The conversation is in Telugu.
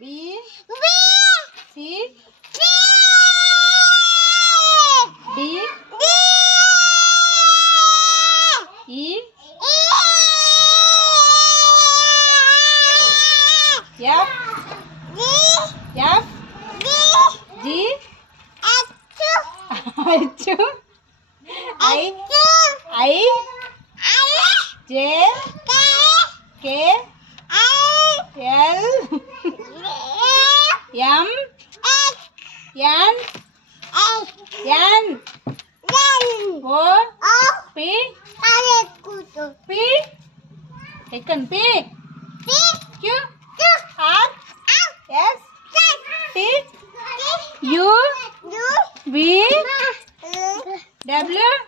B C D E F G H I J K L M N O P Second P Q R S T U V W